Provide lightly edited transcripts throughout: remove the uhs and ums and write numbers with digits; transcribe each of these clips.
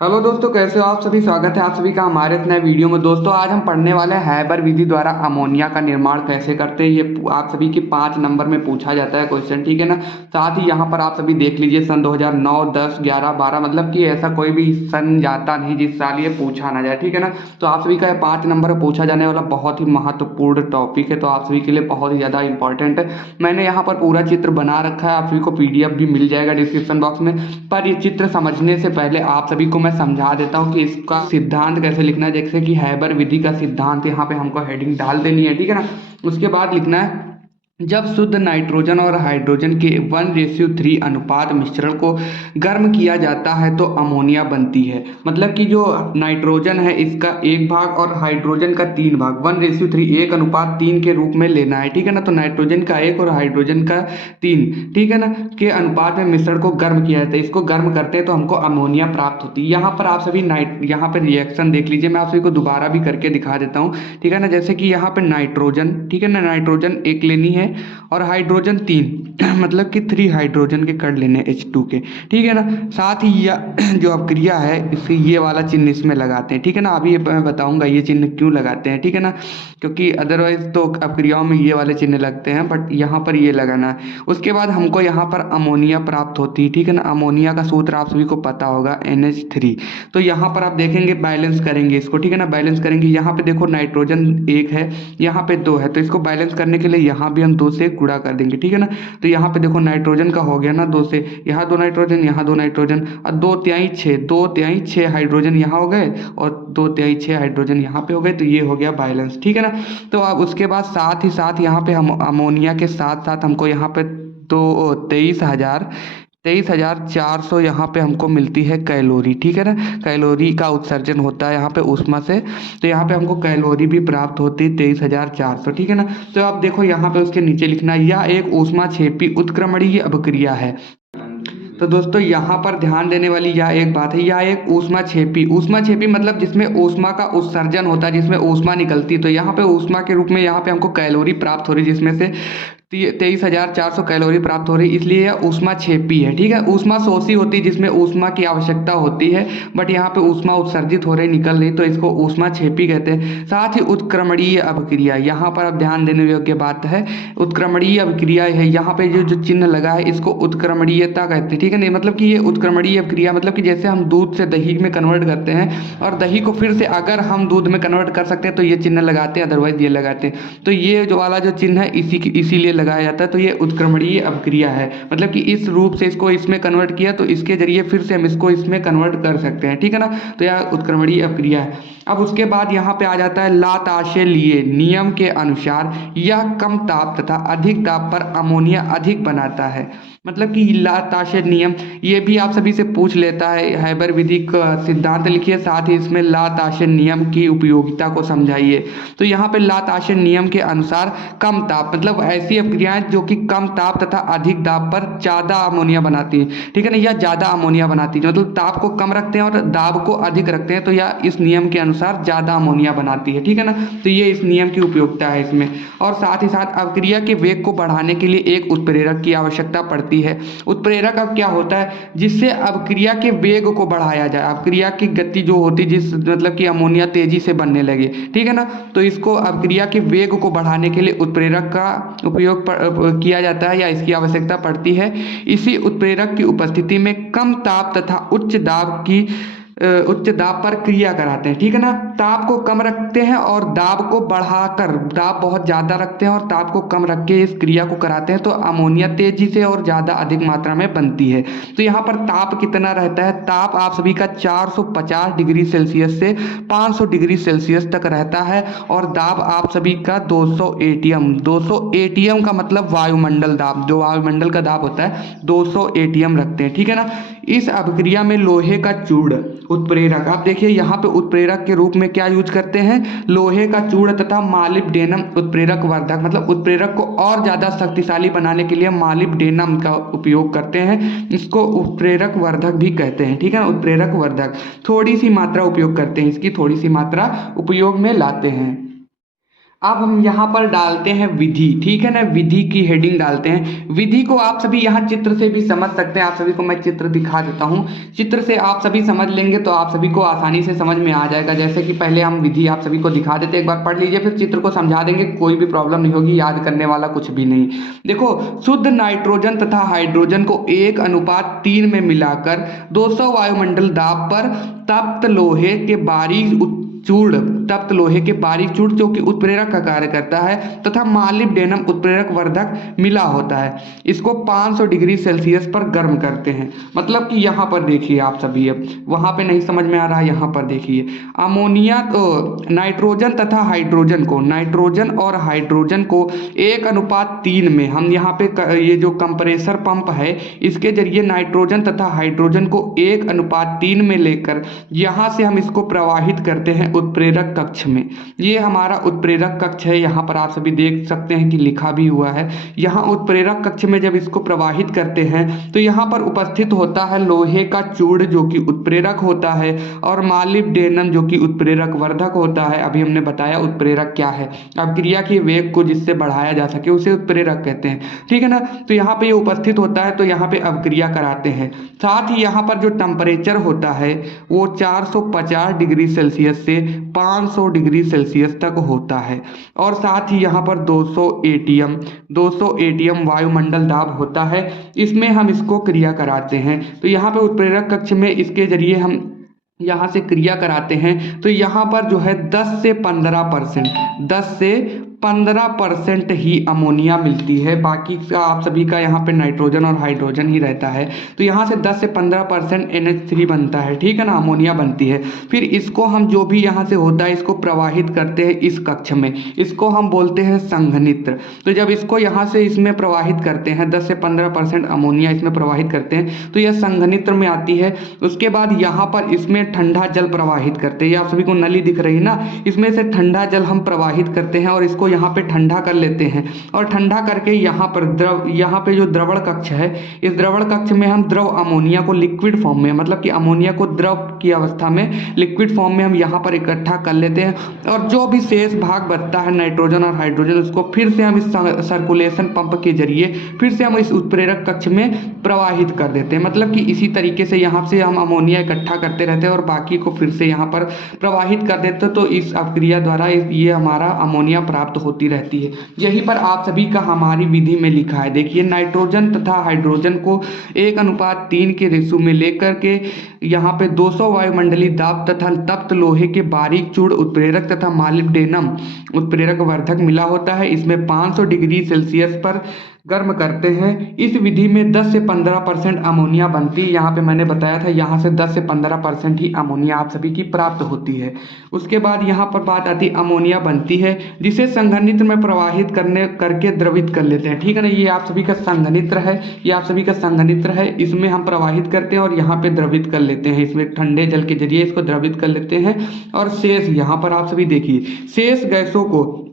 Hello दोस्तों, कैसे हो आप सभी। स्वागत है आप सभी का हमारे इस नए वीडियो में। दोस्तों आज हम पढ़ने वाले हैं हैबर विधि द्वारा अमोनिया का निर्माण कैसे करते हैं। ये आप सभी की 5 नंबर में पूछा जाता है क्वेश्चन, ठीक है ना। साथ ही यहाँ पर आप सभी देख लीजिए सन 2009, 10, 11, 12 मतलब कि ऐसा कोई भी सन जाता नहीं जिस साल ये पूछा ना जाए, ठीक है ना। तो आप सभी का 5 नंबर में पूछा जाने वाला बहुत ही महत्वपूर्ण टॉपिक है, तो आप सभी के लिए बहुत ही ज़्यादा इंपॉर्टेंट है। मैंने यहाँ पर पूरा चित्र बना रखा है, आप सभी को PDF भी मिल जाएगा डिस्क्रिप्शन बॉक्स में। पर ये चित्र समझने से पहले आप सभी को मैं समझा देता हूँ कि इसका सिद्धांत कैसे लिखना है। जैसे कि हैबर विधि का सिद्धांत यहाँ पे हमको हेडिंग डाल देनी है, ठीक है ना। उसके बाद लिखना है, जब शुद्ध नाइट्रोजन और हाइड्रोजन के 1:3 अनुपात मिश्रण को गर्म किया जाता है तो अमोनिया बनती है। मतलब कि जो नाइट्रोजन है इसका 1 भाग और हाइड्रोजन का 3 भाग, 1:3 1:3 के रूप में लेना है, ठीक है ना। तो नाइट्रोजन का 1 और हाइड्रोजन का 3, ठीक है ना, के अनुपात में मिश्रण को गर्म किया जाता है। इसको गर्म करते हैं तो हमको अमोनिया प्राप्त होती है। यहाँ पर आप सभी यहाँ पर रिएक्शन देख लीजिए, मैं आप सभी को दोबारा भी करके दिखा देता हूँ, ठीक है ना। जैसे कि यहाँ पे नाइट्रोजन, ठीक है ना, नाइट्रोजन 1 लेनी है और हाइड्रोजन 3 मतलब कि 3 हाइड्रोजन के कर लेने H2 के, ठीक है ना। साथ ही जो अपक्रिया है इससे ये वाला चिन्ह इसमें लगाते हैं, ठीक है ना। अभी मैं बताऊंगा ये चिन्ह क्यों लगाते हैं, ठीक है ना, क्योंकि अदरवाइज तो अपक्रियाओं में ये वाले चिन्ह लगते हैं, बट यहाँ पर ये लगाना है। उसके बाद हमको यहाँ पर अमोनिया प्राप्त होती है, ठीक है ना। अमोनिया का सूत्र आप सभी को पता होगा NH3। तो यहाँ पर आप देखेंगे बैलेंस करेंगे इसको, ठीक है ना, बैलेंस करेंगे। यहाँ पे देखो नाइट्रोजन 1 है, यहाँ पे 2 है, तो इसको बैलेंस करने के लिए यहाँ भी हम 2 से गुणा कर देंगे, ठीक है ना। तो यहाँ पे देखो नाइट्रोजन का हो गया ना 2 से, यहाँ 2 नाइट्रोजन, यहाँ 2 नाइट्रोजन और 2 तिहाई 6 हाइड्रोजन यहाँ हो गए और 2 तिहाई 6 हाइड्रोजन यहाँ पे हो गए, तो ये हो गया बैलेंस, ठीक है ना। तो अब उसके बाद साथ ही साथ यहाँ पे हम अमोनिया के साथ साथ हमको यहाँ पे तो 23,400 यहाँ पे हमको मिलती है कैलोरी, ठीक है ना। कैलोरी का उत्सर्जन होता है यहाँ पे ऊष्मा से, तो यहाँ पे हमको कैलोरी भी प्राप्त होती है 23,400, ठीक है ना। तो आप देखो यहाँ पे उसके नीचे लिखना है, यह एक ऊष्माक्षेपी उत्क्रमणीय अभिक्रिया है। तो दोस्तों यहाँ पर ध्यान देने वाली यह एक बात है, यह एक ऊष्माक्षेपी मतलब जिसमें ऊष्मा का उत्सर्जन होता है, जिसमें ऊष्मा निकलती है। तो यहाँ पे ऊष्मा के रूप में यहाँ पे हमको कैलोरी प्राप्त हो रही है, जिसमें से 23,400 कैलोरी प्राप्त हो रही, इसलिए यह ऊष्माक्षेपी है, ठीक है। ऊष्मा शोषी होती है जिसमें ऊष्मा की आवश्यकता होती है, बट यहाँ पे ऊष्मा उत्सर्जित हो रही निकल रही, तो इसको ऊष्माक्षेपी कहते हैं। साथ ही उत्क्रमणीय अभिक्रिया, यहाँ पर अब ध्यान देने योग्य बात है, उत्क्रमणीय अभिक्रिया है। यहाँ पे जो चिन्ह लगा है इसको उत्क्रमणीयता कहते हैं, ठीक है नहीं, मतलब कि ये उत्क्रमणीय अभिक्रिया मतलब कि जैसे हम दूध से दही में कन्वर्ट करते हैं और दही को फिर से अगर हम दूध में कन्वर्ट कर सकते हैं तो ये चिन्ह लगाते हैं, अदरवाइज ये लगाते हैं। तो ये जो वाला जो चिन्ह है इसीलिए लगाया जाता है। तो ये उत्क्रमणीय अभिक्रिया है, मतलब कि इस रूप से इसको इसमें कन्वर्ट किया तो इसके जरिए फिर से हम इसको इसमें कन्वर्ट कर सकते हैं, ठीक है ना। तो यह उत्क्रमणीय अभिक्रिया है। अब उसके बाद यहाँ पे आ जाता है लाताशेलिए नियम के अनुसार यह कम ताप तथा अधिक ताप पर अमोनिया अधिक बनाता है। मतलब कि लाताशे नियम ये भी आप सभी से पूछ लेता है, हैबर विधि का सिद्धांत लिखिए, साथ ही इसमें लाताशे नियम की उपयोगिता को समझाइए। तो यहाँ पे लाताशे नियम के अनुसार कम ताप मतलब ऐसी अभिक्रियाएं जो कि कम ताप तथा अधिक दाब पर ज़्यादा अमोनिया बनाती है, ठीक है ना, या ज़्यादा अमोनिया बनाती है। मतलब ताप को कम रखते हैं और दाब को अधिक रखते हैं, तो यह इस नियम के अनुसार ज़्यादा अमोनिया बनाती है, ठीक है ना। तो ये इस नियम की उपयोगिता है इसमें। और साथ ही साथ अभिक्रिया के वेग को बढ़ाने के लिए एक उत्प्रेरक की आवश्यकता पड़ती है। उत्प्रेरक अब क्या होता है, जिससे अभिक्रिया के वेग को बढ़ाया जाए, अभिक्रिया की गति जो होती है जिस मतलब कि अमोनिया तेजी से बनने लगे, ठीक है ना। तो इसको अभिक्रिया के वेग को बढ़ाने के लिए उत्प्रेरक का उपयोग किया जाता है या इसकी आवश्यकता पड़ती है। इसी उत्प्रेरक की उपस्थिति में कम ताप तथा उच्च दाब पर क्रिया कराते हैं, ठीक है ना। ताप को कम रखते हैं और दाब को बढ़ाकर, दाब बहुत ज़्यादा रखते हैं और ताप को कम रख के इस क्रिया को कराते हैं, तो अमोनिया तेजी से और ज़्यादा अधिक मात्रा में बनती है। तो यहाँ पर ताप कितना रहता है, ताप आप सभी का 450 डिग्री सेल्सियस से 500 डिग्री सेल्सियस तक रहता है। और दाब आप सभी का 200 एटीएम, 200 एटीएम का मतलब वायुमंडल दाब, जो वायुमंडल का दाब होता है 200 एटीएम रखते हैं, ठीक है ना। इस अभिक्रिया में लोहे का चूर्ण उत्प्रेरक, आप देखिए यहाँ पे उत्प्रेरक के रूप में क्या यूज करते हैं, लोहे का चूर्ण तथा मालिब्डेनम उत्प्रेरक वर्धक, मतलब उत्प्रेरक को और ज़्यादा शक्तिशाली बनाने के लिए मालिब्डेनम का उपयोग करते हैं। इसको उत्प्रेरक वर्धक भी कहते हैं, ठीक है, उत्प्रेरक वर्धक। थोड़ी सी मात्रा उपयोग करते हैं, इसकी थोड़ी सी मात्रा उपयोग में लाते हैं। अब हम यहाँ पर डालते हैं विधि, ठीक है ना, विधि की हेडिंग डालते हैं। विधि को आप सभी यहाँ चित्र से भी समझ सकते हैं, आप सभी को मैं चित्र दिखा देता हूँ। चित्र से आप सभी समझ लेंगे तो आप सभी को आसानी से समझ में आ जाएगा। जैसे कि पहले हम विधि आप सभी को दिखा देते हैं, एक बार पढ़ लीजिए, फिर चित्र को समझा देंगे, कोई भी प्रॉब्लम नहीं होगी, याद करने वाला कुछ भी नहीं। देखो, शुद्ध नाइट्रोजन तथा हाइड्रोजन को 1:3 में मिलाकर 200 वायुमंडल दाब पर तप्त लोहे के बारीक चूर्ण जो कि उत्प्रेरक का कार्य करता है तथा मालिब्डेनम उत्प्रेरक वर्धक मिला होता है, इसको 500 डिग्री सेल्सियस पर गर्म करते हैं। मतलब कि यहाँ पर देखिए आप सभी, अब वहाँ पे नहीं समझ में आ रहा, यहाँ पर देखिए अमोनिया नाइट्रोजन तथा हाइड्रोजन को 1:3 में हम यहाँ पे ये जो कंप्रेसर पंप है इसके जरिए नाइट्रोजन तथा हाइड्रोजन को 1:3 में लेकर यहाँ से हम इसको प्रवाहित करते हैं उत्प्रेरक कक्ष में। ये हमारा उत्प्रेरक कक्ष है, यहाँ पर आप सभी देख सकते हैं कि लिखा भी हुआ है। यहाँ उत्प्रेरक कक्ष में जब इसको प्रवाहित करते हैं तो यहाँ पर उपस्थित होता है लोहे का चूर्ण जो कि उत्प्रेरक होता है और मालिब्डेनम जो कि उत्प्रेरक वर्धक होता है। अभी हमने बताया उत्प्रेरक क्या है, अभिक्रिया के वेग को जिससे बढ़ाया जा सके उसे उत्प्रेरक कहते हैं, ठीक है ना। तो यहाँ पे ये उपस्थित होता है तो यहाँ पे अभिक्रिया कराते हैं। साथ ही यहाँ पर जो टेम्परेचर होता है वो 450 डिग्री सेल्सियस से 500 डिग्री सेल्सियस तक होता है और साथ ही यहाँ पर 200 एटीएम वायुमंडल दाब होता है, इसमें हम इसको क्रिया कराते हैं। तो यहाँ पे उत्प्रेरक कक्ष में इसके जरिए हम यहाँ से क्रिया कराते हैं तो यहाँ पर जो है 10 से 15% ही अमोनिया मिलती है, बाकी का आप सभी का यहाँ पे नाइट्रोजन और हाइड्रोजन ही रहता है। तो यहाँ से 10 से 15% NH3 बनता है, ठीक है ना, अमोनिया बनती है। फिर इसको हम जो भी यहाँ से होता है इसको प्रवाहित करते हैं इस कक्ष में, इसको हम बोलते हैं संघनित्र। तो जब इसको यहाँ से इसमें प्रवाहित करते हैं 10 से 15% अमोनिया इसमें प्रवाहित करते हैं तो यह संघनित्र में आती है। उसके बाद यहाँ पर इसमें ठंडा जल प्रवाहित करते हैं, ये आप सभी को नली दिख रही है ना, इसमें से ठंडा जल हम प्रवाहित करते हैं और इसको यहाँ पे ठंडा कर लेते हैं और ठंडा करके यहाँ पे जो द्रवण कक्ष है इस द्रवण कक्ष में हम द्रव अमोनिया को लिक्विड फॉर्म में, मतलब कि अमोनिया को द्रव की अवस्था में लिक्विड फॉर्म में हम यहाँ पर इकट्ठा कर लेते हैं और जो भी शेष भाग बचता है नाइट्रोजन और हाइड्रोजन उसको फिर से हम इस सर्कुलेशन पंप के जरिए फिर से हम इस उत्प्रेरक कक्ष में प्रवाहित कर देते हैं। मतलब कि इसी तरीके से यहाँ से हम अमोनिया इकट्ठा करते रहते हैं और बाकी को फिर से यहाँ पर प्रवाहित कर देते हैं। तो इस अपक्रिया द्वारा ये हमारा अमोनिया प्राप्त होती रहती है। यहीं पर आप सभी का हमारी विधि में लिखा है, देखिए नाइट्रोजन तथा हाइड्रोजन को 1:3 के रेशो में लेकर के यहाँ पे 200 वायुमंडलीय दाब तथा तप्त लोहे के बारीक चूर्ण उत्प्रेरक तथा मालिब्डेनम उत्प्रेरक वर्धक मिला होता है, इसमें 500 डिग्री सेल्सियस पर गर्म करते हैं। इस विधि में 10 से 15% अमोनिया बनती है, यहाँ पे मैंने बताया था, यहाँ से 10 से 15% ही अमोनिया आप सभी की प्राप्त होती है। उसके बाद यहाँ पर बात आती है अमोनिया बनती है जिसे संघनित्र में प्रवाहित करके द्रवित कर लेते हैं, ठीक है ना। ये आप सभी का संघनित्र है, ये आप सभी का संघनित्र है, इसमें हम प्रवाहित करते हैं और यहाँ पे द्रवित कर लेते हैं, इसमें ठंडे जल के जरिए इसको द्रवित कर लेते हैं और शेष यहाँ पर आप सभी देखिए शेष गैसों को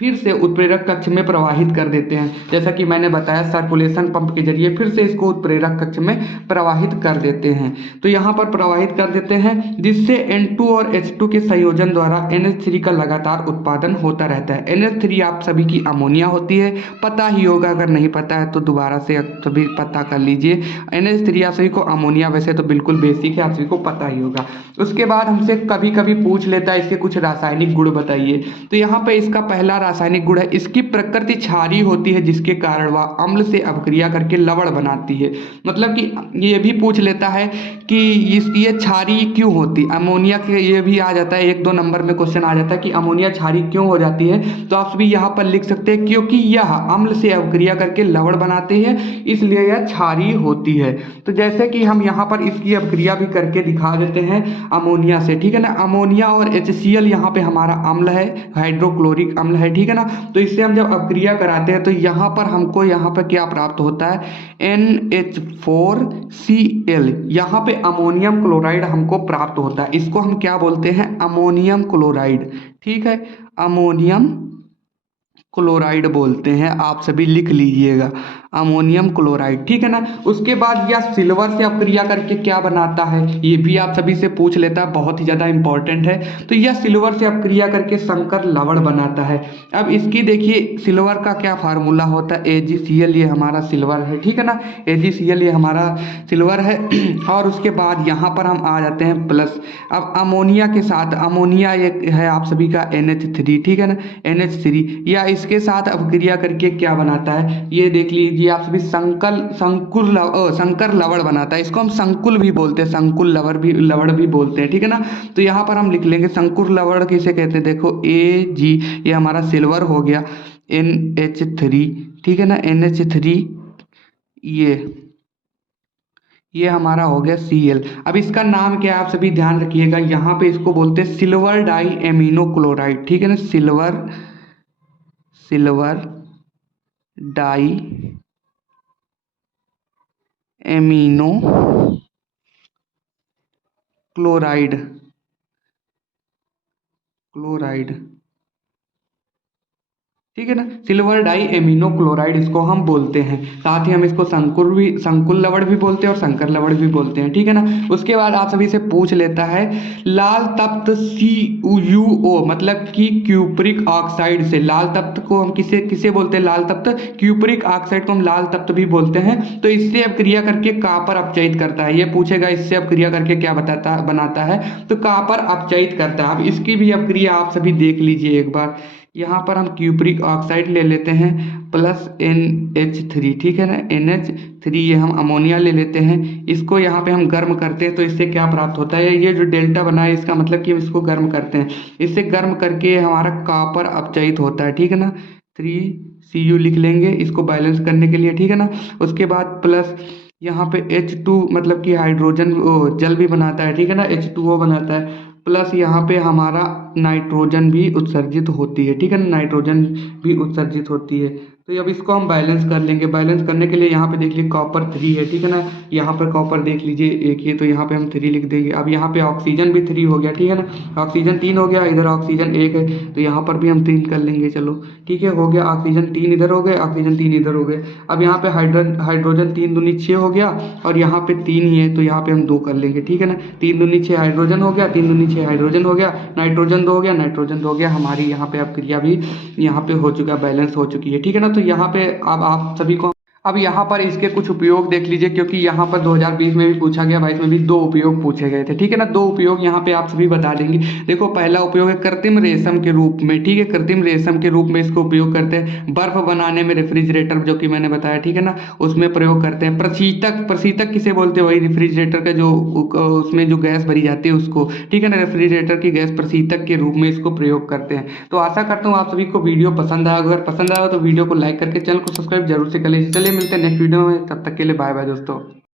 फिर से उत्प्रेरक कक्ष में प्रवाहित कर देते हैं। जैसा कि मैंने बताया सर्कुलेशन पंप के जरिए फिर से इसको उत्प्रेरक कक्ष में प्रवाहित कर देते हैं। तो यहाँ पर प्रवाहित कर देते हैं जिससे N2 और H2 के संयोजन द्वारा NH3 का लगातार उत्पादन होता रहता है। NH3 आप सभी की अमोनिया होती है, पता ही होगा, अगर नहीं पता है तो दोबारा से सभी पता कर लीजिए। NH3 आप सभी को अमोनिया वैसे तो बिल्कुल बेसिक है, आप सभी को पता ही होगा। उसके बाद हमसे कभी कभी पूछ लेता है इसके कुछ रासायनिक गुण बताइए। तो यहाँ पे इसका पहला रासायनिक गुण है, इसकी प्रकृति क्षारीय होती है जिसके कारण वह अम्ल से अपक्रिया करके लवण बनाती है। मतलब कि ये भी पूछ लेता है कि ये क्षारीय क्यों होती, अमोनिया के ये भी आ जाता है, 1-2 नंबर में क्वेश्चन आ जाता है कि अमोनिया क्षारीय क्यों हो जाती है। तो आप भी यहाँ पर लिख सकते हैं क्योंकि यह अम्ल से अपक्रिया करके लवण बनाते हैं इसलिए यह क्षारीय होती है। तो जैसे कि हम यहाँ पर इसकी अपक्रिया भी करके दिखा देते हैं अमोनिया से, ठीक है ना। अमोनिया और HCl यहाँ पे हमारा अम्ल है, हाइड्रोक्लोरिक अम्ल है, ठीक है ना। तो इससे हम जब अपक्रिया कराते हैं तो यहाँ पर हमको यहाँ पर क्या प्राप्त होता है, NH4Cl, यहाँ पे अमोनियम क्लोराइड हमको प्राप्त होता है। इसको हम क्या बोलते हैं, अमोनियम क्लोराइड, ठीक है, अमोनियम क्लोराइड बोलते हैं, आप सभी लिख लीजिएगा, अमोनियम क्लोराइड, ठीक है ना। उसके बाद यह सिल्वर से अपक्रिया करके क्या बनाता है, ये भी आप सभी से पूछ लेता है, बहुत ही ज़्यादा इंपॉर्टेंट है। तो यह सिल्वर से अपक्रिया करके संकर लवण बनाता है। अब इसकी देखिए सिल्वर का क्या फार्मूला होता है, AgCl, ये हमारा सिल्वर है, ठीक है ना, AgCl ये हमारा सिल्वर है। और उसके बाद यहाँ पर हम आ जाते हैं प्लस, अब अमोनिया के साथ, अमोनिया एक है आप सभी का NH3, ठीक है ना, NH3, या इसके साथ अपक्रिया करके क्या बनाता है, ये देख लीजिए आप सभी, संकर लवण बनाता है। इसको हम संकुल भी बोलते हैं, संकुल लवण भी बोलते हैं, ठीक है ना। तो यहाँ पर हम लिख लेंगे संकुल लवण किसे कहते हैं, देखो Ag, ये हमारा सिल्वर हो गया, NH3, ठीक है ना, NH3, ये हमारा हो गया Cl। अब इसका नाम क्या है आप सभी ध्यान रखिएगा, यहाँ पे इसको बोलते हैं सिल्वर डाई एमिनो क्लोराइड, ठीक है ना, सिल्वर डाई एमिनो क्लोराइड, ठीक है ना, सिल्वर डाई एमिनो क्लोराइड इसको हम बोलते हैं। साथ ही हम इसको संकुल लवण भी बोलते हैं और संकर लवण भी बोलते हैं, ठीक है ना। उसके बाद आप सभी से पूछ लेता है लाल तप्त CuO, मतलब कि क्यूप्रिक ऑक्साइड से, लाल तप्त को हम किसे किसे बोलते हैं, लाल तप्त, क्यूप्रिक ऑक्साइड को हम लाल तप्त भी बोलते हैं। तो इससे अपक्रिया करके कॉपर अपचयित करता है, ये पूछेगा इससे अपक्रिया करके क्या बनाता है, तो कॉपर अपचयित करता है। अब इसकी भी अपक्रिया आप सभी देख लीजिए एक बार, यहाँ पर हम क्यूप्रिक ऑक्साइड ले लेते हैं प्लस NH3, ठीक है ना, NH3, ये हम अमोनिया ले लेते हैं, इसको यहाँ पे हम गर्म करते हैं, तो इससे क्या प्राप्त होता है, ये जो डेल्टा बना है इसका मतलब कि हम इसको गर्म करते हैं, इससे गर्म करके हमारा कॉपर अपचयित होता है, ठीक है ना, 3Cu लिख लेंगे इसको बैलेंस करने के लिए, ठीक है ना। उसके बाद प्लस यहाँ पे H2, मतलब कि हाइड्रोजन जल भी बनाता है, ठीक है ना, H2O बनाता है, प्लस यहाँ पे हमारा नाइट्रोजन भी उत्सर्जित होती है, ठीक है ना, नाइट्रोजन भी उत्सर्जित होती है। तो अब इसको हम बैलेंस कर लेंगे, बैलेंस करने के लिए यहाँ पे देख लीजिए कॉपर 3 है, ठीक है ना, यहाँ पर कॉपर देख लीजिए एक ही है, तो यहाँ पे हम 3 लिख देंगे। अब यहाँ पे ऑक्सीजन भी 3 हो गया, ठीक है ना, ऑक्सीजन 3 हो गया, इधर ऑक्सीजन 1 है, तो यहाँ पर भी हम 3 कर लेंगे, चलो ठीक है, हो गया, ऑक्सीजन 3 इधर हो गए, ऑक्सीजन 3 इधर हो गए। अब यहाँ पे हाइड्रोजन 3 दूनी 6 हो गया, और यहाँ पे 3 ही है, तो यहाँ पे हम 2 कर लेंगे, ठीक है ना, 3 दूनी 6 हाइड्रोजन हो गया, 3 दूनी 6 हाइड्रोजन हो गया, नाइट्रोजन 2 हो गया, नाइट्रोजन 2 हो गया, हमारी यहाँ पे अपक्रिया भी यहाँ पे हो चुका, बैलेंस हो चुकी है, ठीक है ना। तो यहाँ पे अब आप सभी को, अब यहाँ पर इसके कुछ उपयोग देख लीजिए, क्योंकि यहाँ पर 2020 में भी पूछा गया, 22 में भी 2 उपयोग पूछे गए थे, ठीक है ना। 2 उपयोग यहाँ पे आप सभी बता देंगे। देखो पहला उपयोग है कृत्रिम रेशम के रूप में, ठीक है, कृत्रिम रेशम के रूप में इसको उपयोग करते हैं, बर्फ बनाने में, रेफ्रिजरेटर जो कि मैंने बताया, ठीक है ना, उसमें प्रयोग करते हैं। प्रशीतक किसे बोलते हैं, वही रेफ्रिजरेटर का जो उसमें जो गैस भरी जाती है उसको, ठीक है ना, रेफ्रिजरेटर की गैस प्रशीतक के रूप में इसको प्रयोग करते हैं। तो आशा करता हूँ आप सभी को वीडियो पसंद आया, अगर पसंद आया तो वीडियो को लाइक करके चैनल को सब्सक्राइब जरूर से कर लीजिए। चलिए मिलते हैं नेक्स्ट वीडियो में, तब तक के लिए बाय बाय दोस्तों।